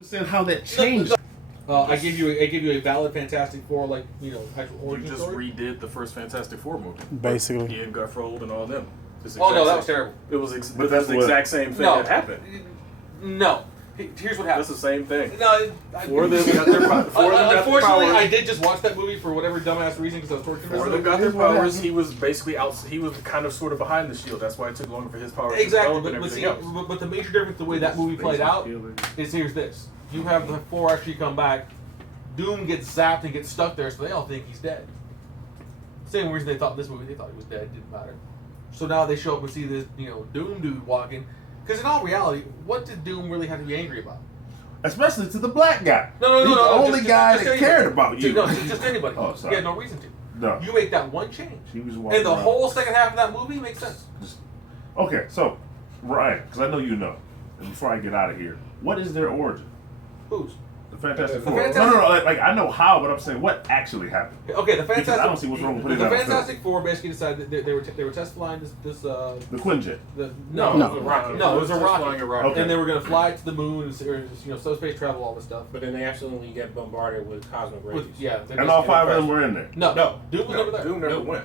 understand how that changed. I give you a valid Fantastic Four, actual origin You just story. redid the first Fantastic Four movie. Basically. Ian Gutfeld and all them. Oh no, that was terrible. It was, but that's the exact same thing that happened. No. Here's what happened. That's the same thing. No, Four of them got their unfortunately, powers. I did just watch that movie for whatever dumbass reason because I was torturing Four of them myself. got their powers. He was basically out. He was kind of sort of behind the shield. That's why it took longer for his powers Exactly, to develop and but everything else. the major difference the way that movie played out is here's this: you have the four actually come back. Doom gets zapped and gets stuck there, so they all think he's dead. Same reason they thought this movie, they thought he was dead, didn't matter. So now they show up and see this, Doom dude walking. Because in all reality, what did Doom really have to be angry about? Especially to the black guy. No, He's the only just guy that anybody. cared about you. No, just anybody. Oh, sorry. He had no reason to. No. You make that one change. He was walking and the around. whole second half of that movie makes sense. Okay, so, Ryan, because I know you know, and before I get out of here, what is their origin? Whose? The Fantastic The Four. Fantastic- No, like I know how, but I'm saying what actually happened. Okay, the Fantastic. Because I don't see what's wrong with putting the that on film. Fantastic Four basically decided that they were test flying this The Quinjet. no, It was a rocket. No, it was a just rocket. flying a rocket. Okay. And they were going to fly to the moon, subspace travel, all this stuff. But then they accidentally get bombarded with cosmic rays. They And all basically 5 of them crashed. were in there. No, Doom was never there. Doom never went.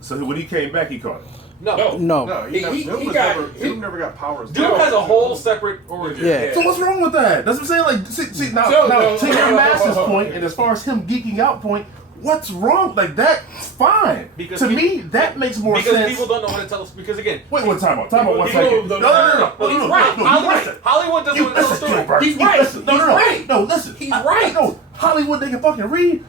So when he came back, he caught it. No. No. No, Doom never got powers. Doom has a whole separate origin. Yeah. So what's wrong with that? That's what I'm saying. Like, see now, to your Mass's point, and as far as him geeking out point, what's wrong? Like, that's fine. Because to people- me, that makes more Because sense. people don't know how to tell us. Because again, Wait, one time out. Time out one People second. don't No. Well, he's right. Hollywood doesn't You want to tell a listen, story. Gilbert. He's You right. listen. No. right. No, listen. He's I right. know Hollywood, they can fucking read.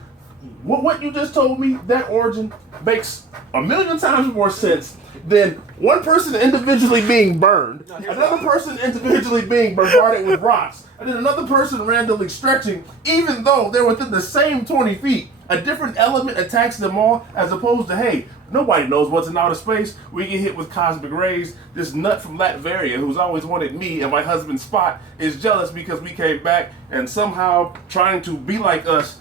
What you just told me, that origin makes a million times more sense than one person individually being burned, another person individually being bombarded with rocks, and then another person randomly stretching, even though they're within the same 20 feet. A different element attacks them all, as opposed to, hey, nobody knows what's in outer space. We get hit with cosmic rays. This nut from Latveria, who's always wanted me and my husband Spot, is jealous because we came back and somehow trying to be like us,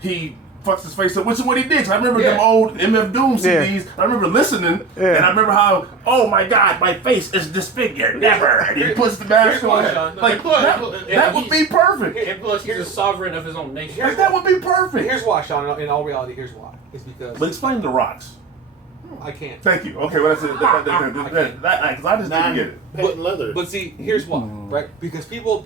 he fucks his face up, which is what he did. 'Cause I remember them old MF Doom CDs. I remember listening, and I remember how, oh my God, my face is disfigured. Never. And he puts the mask on. Like, that would be perfect. And plus, he's a sovereign of his own nation. Like, that would be perfect. Here's why, Sean. In all reality, here's why. It's because But explain the rocks. I can't. Thank you. Okay, well, that's it. Because I just didn't get it. Patent leather. But see, here's why, right? Because people,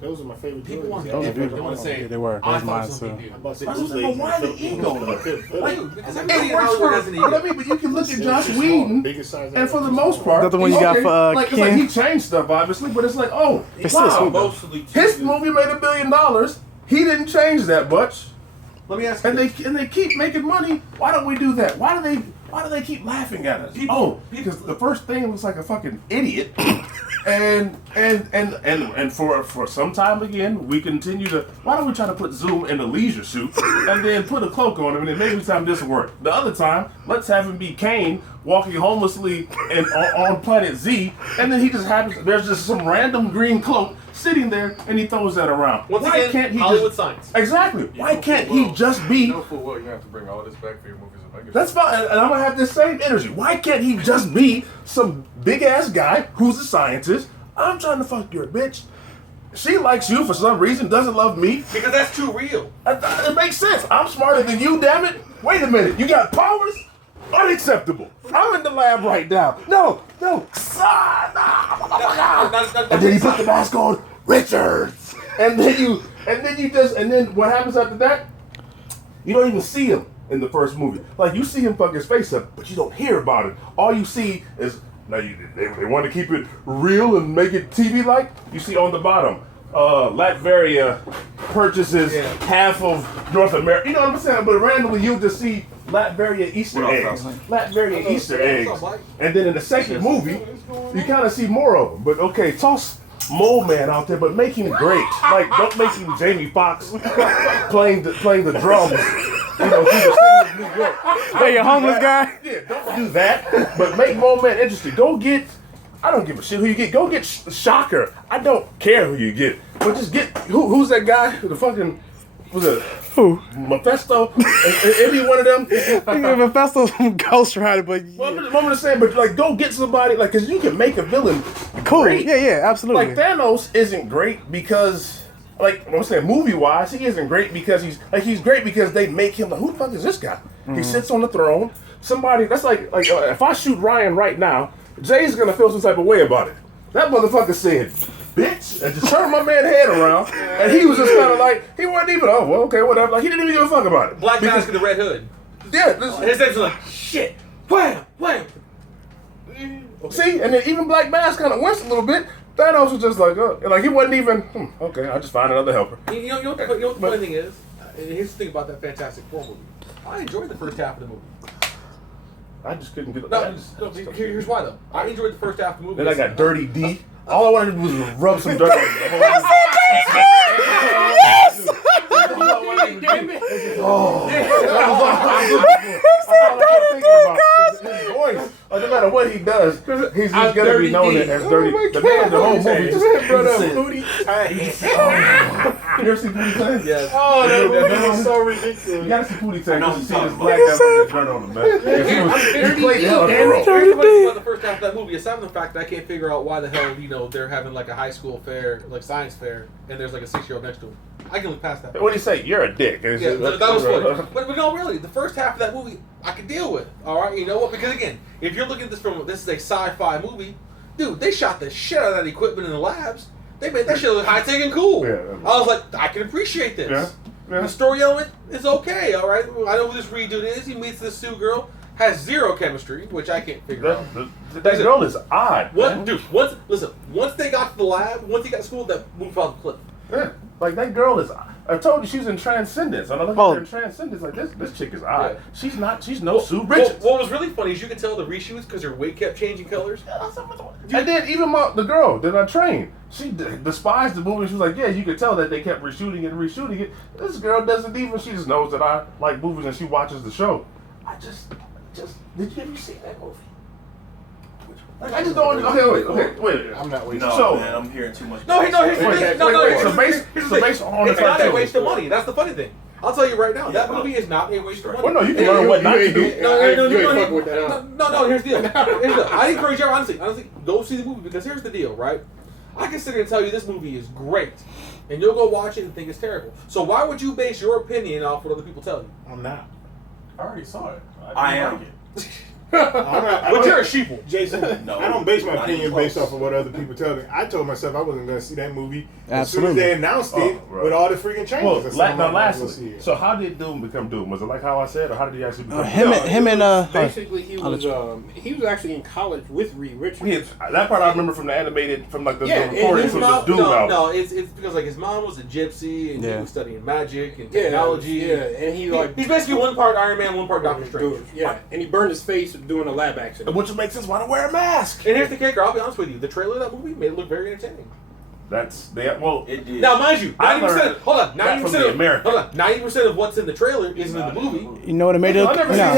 Those are my favorite people want Jordans. to Those are different. They beautiful. want to say, Yeah, they were. I Those thought mine something too. new. I'm about to say I was those like, well, why the ladies ego? Because It everybody in works Hollywood for, has an but I ego. mean, but you can look at They're Josh too small. Whedon, Biggest size and for ever. the most part, Is that the one you got for, like, it's Ken? like he changed stuff, obviously, but it's like, oh, It's still wow, sweet, though. Mostly his movie made $1 billion. He didn't change that much, Let me ask you. and they keep making money. Why don't we do that? Why do they keep laughing at us? Because the first thing looks like a fucking idiot, and for some time again we continue to. Why don't we try to put Zoom in a leisure suit and then put a cloak on him, and then maybe time this will work. The other time, let's have him be Kane walking homelessly on Planet Z, and then he just happens. There's just some random green cloak sitting there, and he throws that around. Once Why again, can't he Hollywood just science. exactly? Why can't he just be? You know full well you have to bring all this back for your movies. That's fine, and I'm gonna have this same energy. Why can't he just be some big ass guy who's a scientist? I'm trying to fuck your bitch. She likes you for some reason, doesn't love me. Because that's too real. It makes sense. I'm smarter than you, damn it. Wait a minute, you got powers? Unacceptable. I'm in the lab right now. No. And then you put the mask on, Richards. And then what happens after that? You don't even see him in the first movie. Like, you see him fuck his face up, but you don't hear about it. All you see is, now they want to keep it real and make it TV-like. You see on the bottom, Latveria purchases half of North America. You know what I'm saying? But randomly you'll just see Latveria Easter eggs. Latveria Easter eggs. And then in the second movie, you kind of see more of them. But okay, toss Mole Man out there, but make him great. Like, don't make him Jamie Foxx playing the drums. You know, through the city of New York. Hey, you homeless guy? Yeah, don't do that. But make Mole Man interesting. Go get. I don't give a shit who you get. Go get Shocker. I don't care who you get. But just get who's that guy? The fucking was it Who? Mephisto, any one of them. Mephisto's Ghost Rider, but Well, I'm just saying, but like, go get somebody like, because you can make a villain cool. great. Yeah, absolutely. Like Thanos isn't great because, like I'm saying, movie wise, he isn't great because he's great because they make him like, who the fuck is this guy? He sits on the throne. Somebody that's like if I shoot Ryan right now, Jay's gonna feel some type of way about it. That motherfucker said, "Bitch," and just turned my man's head around, and he was just kind of like, he wasn't even, oh well, okay, whatever. Like he didn't even give a fuck about it. Black Because- Mask and the Red Hood. Yeah. His name's like shit. Wham, wham. See, and then even Black Mask kind of winced a little bit. Thanos was just like, like he wasn't even. Okay, I'll just find another helper. You know what the funny thing is? And here's the thing about that Fantastic Four movie. I enjoyed the first half of the movie. I just couldn't get. No, here's why though. I enjoyed the first half of the movie. Then I got Dirty D. All I wanted to do was rub some dirt on the whole Damn it. His voice. No matter what he does, he's just gonna be known as Dirty. The man, the whole movie just brought up said- Booty Tang. You ever see Pootie Tang? Yes. Oh, that movie is so ridiculous. You gotta see Pootie Tang. I know You what see you're this talking black guy with dirt on him, man. He played the hell out of the role. Here's the funny thing about the first half of that movie. Aside from the fact that I can't figure out why the hell they're having like a high school fair, like science fair, and there's like a 6-year-old next to him. I can look past that. What do you say? You're a dick. Yeah, that was funny. But no, really, the first half of that movie I could deal with. All right, you know what? Because again, if you're looking at this this is a sci-fi movie, dude. They shot the shit out of that equipment in the labs. They made that shit look high tech and cool. Yeah. I was like, I can appreciate this. Yeah. The story element is okay. All right, I know who this Reed dude is. He meets this Sue girl, has zero chemistry, which I can't figure out. That girl is odd. What, man. dude? Once they got to the lab, once he got to school, that moved off the cliff. Yeah. Like that girl is. I told you she's in Transcendence. And I look at her in Transcendence like this chick is odd. Yeah. She's not. She's no Sue Bridges. What was really funny is you could tell the reshoots because her wig kept changing colors. And then even the girl that I trained, she despised the movie. She was like, yeah, you could tell that they kept reshooting it and reshooting it. This girl doesn't even. She just knows that I like movies and she watches the show. I just did you ever see that movie? Like, I just don't. Okay, wait. I'm not waiting. No, So- man, I'm hearing too much. No, here's the thing. No, wait. So here's based the thing. on the It's not a cartoon. waste of money. That's the funny thing. I'll tell you right now, that movie is not a waste of money. Well, no, you can learn what not to do. You ain't fucking with that, huh? No, here's the deal. I encourage you, honestly, go see the movie because here's the deal, right? I can sit here and tell you this movie is great, and you'll go watch it and think it's terrible. So why would you base your opinion off what other people tell you? I'm not. I already saw it. I am. But you're a sheeple. Jason, No, I don't base my not even opinion based close. off of what other people tell me. I told myself I wasn't going to see that movie as soon Absolutely. as they announced it Oh, right. with all the freaking changes. Well, I said, I'm not gonna go see lastly, it. so how did Doom become Doom? Was it like how I said, or how did he actually become him and basically he I'll was let actually in college with Reed Richards. That part I remember from the animated, from like the Yeah, and recordings his from Mom, the Doom album. no, it's because like his mom was a gypsy and he Yeah. was studying magic and Yeah, technology. yeah, and he like He's basically one part Iron Man, one part Doctor Strange. Yeah, and he burned his face doing a lab accident. Which makes sense why to wear a mask. And here's the kicker, I'll be honest with you, the trailer of that movie made it look very entertaining. Well, It did. Now, mind you, I 90%. learned Hold on, that from 90%. the American. Hold on, 90% of what's in the trailer isn't in the movie. You know what it made it? I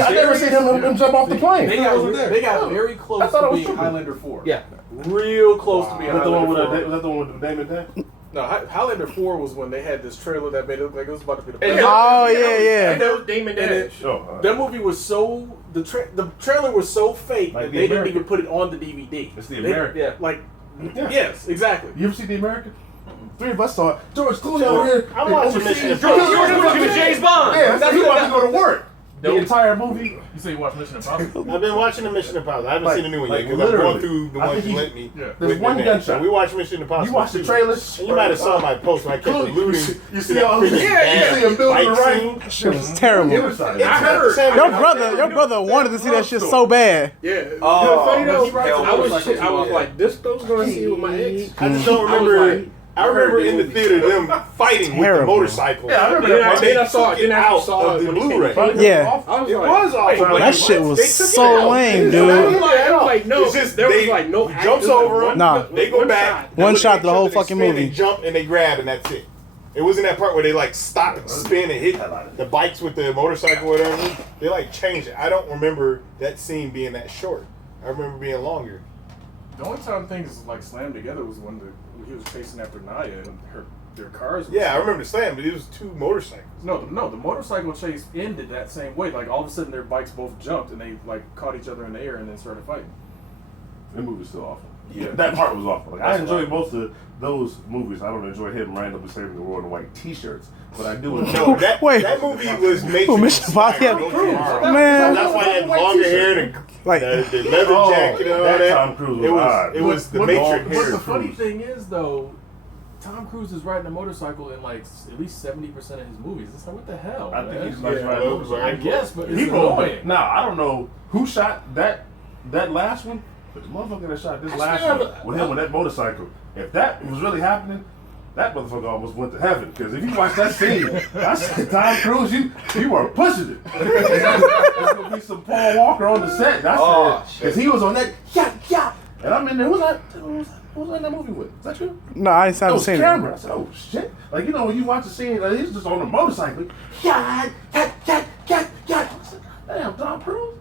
never seen him jump off the plane. They wasn't there. They got very close I thought to it was being true. Highlander 4. Yeah. Real close to being Was that the one Highlander with 4. was that the one with Damon Dan? No, Highlander 4 was when they had this trailer that made it look like it was about to be the And- Oh yeah, And yeah. that was Damon And Dash. Oh, that movie was so the trailer was so fake Like that the they didn't American. even put it on the DVD. It's the They- American. Yeah. Like, Yeah. yes, exactly. You ever see The American? 3 of us saw it. George Clooney over here. I'm watching overseas. Mission George Impossible. Clooney was James Bond. Yeah, that's what why he go to work. The Nope. entire movie. You say you watch Mission Impossible? I've been watching the Mission Impossible. I haven't Like- seen the new one like yet because I'm literally. going through the I ones think you he- lent me. Yeah. There's with one the gunshot. So we watched Mission Impossible. You watched the too. trailers? And you might have saw my post when I kept Clooney, alluding. you to see that all this? freaking Yeah, you bad see him building the fight right. scene. Shit was terrible. I heard. Your brother wanted to see that shit so bad. Yeah. Oh, Funny though, hell, I was like- like, this those gonna see with my ex. I just Mm. don't remember. I remember in the theater them fighting with the Terrible. motorcycle. Yeah, I remember And that part. then I saw it. Then I out saw of it the when it came Blu-ray. out. Yeah. I was awful. That shit was They took it so out. lame, I dude. was like, no, It's just there they- was like no. he jumps it was over like him. Nah. They go back. One they shot look the at whole each other, fucking they spin, movie. They jump and they grab and that's it. It wasn't that part where they like stop and spin and hit the bikes with the motorcycle or whatever. They like changed it. I don't remember that scene being that short. I remember being longer. The only time things like slammed together was when he was chasing after Naya and her their cars. Yeah, I remember the slam, but it was two motorcycles. No, the motorcycle chase ended that same way. Like all of a sudden, their bikes both jumped and they like caught each other in the air and then started fighting. That movie's still awful. Yeah. That part was awful. Like, I That's enjoy right. both of those movies. I don't enjoy him randomly saving the world in white T-shirts, but I do enjoy. No, that Wait. that movie was Matrix. Oh, Mission inspired. Impossible. That's Man, why he had longer hair and like the leather jacket and all that that. Tom Cruise was odd. It was the With Matrix. long hair. But the funny Cruise. thing is, though, Tom Cruise is riding a motorcycle in like at least 70% of his movies. It's like, what the hell? I man? think he's like Yeah, riding I motorcycle. I guess, but it's People, annoying. now I don't know who shot that last one, but the motherfucker that shot this last one with him on that motorcycle. If that was really happening, that motherfucker almost went to heaven. Because if you watch that scene, I said, Tom Cruise, you are pushing it. There's gonna be some Paul Walker on the set. And I said, because he was on that, and I'm in there. Who was I in that movie with? Is that you? no, I It haven't was seen camera. it. I said, oh shit. Like, you know, when you watch a scene, like, he's just on a motorcycle. I said, damn, Tom Cruise?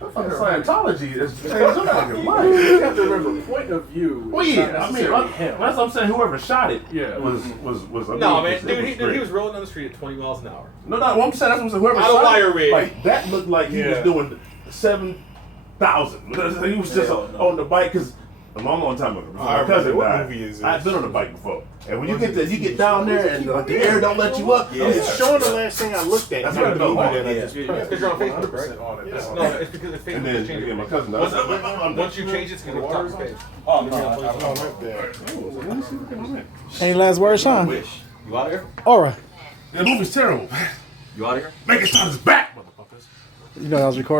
That fucking Scientology is changed your fucking life. You have to remember, point of view. Well, is yeah, not I mean, necessarily him. that's what I'm saying. Whoever shot it Yeah. was No, man, it dude, great. he was rolling down the street at 20 miles an hour. No, what I'm saying, that's what I'm saying. Whoever Out of shot wire it, rig. like, that looked like he was Yeah. doing 7,000. He was just on the bike, because a long time ago, before my cousin what died, movie is this? I've been on a bike before. And when you get down there and like, the air don't let you up, It's showing the last thing I looked at. That's Not what the I movie know. that I Yeah, just yeah, pressed. because you're on Facebook, 100% right? on it. Yes. That's No, on it. it's because it's And Facebook then changed again, my it. cousin Once, died. once you change it, it's going to go top of the page. Oh, no, Let me see what I'm at. Any last words, Sean? You out of here? All right. The movie's terrible. You out of here? Make it sound his back, motherfuckers. You know I was recording.